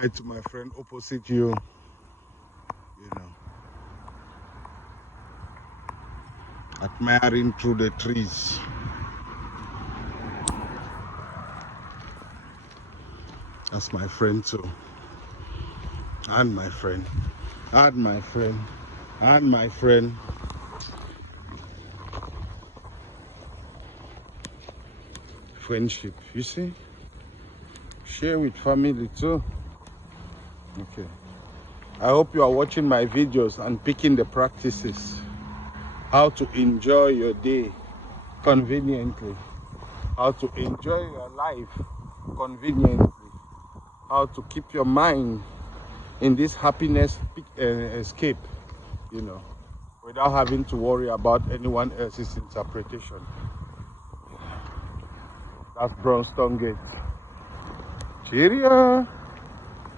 Hi to my friend opposite you, admiring through the trees. That's my friend too. And my friend. And my friend. And my friend. Friendship, you see? Share with family too. Okay. I hope you are watching my videos and picking the practices. How to enjoy your day conveniently. How to enjoy your life conveniently. How to keep your mind in this happiness escape, without having to worry about anyone else's interpretation. That's Bronstone Gate. Cheerio!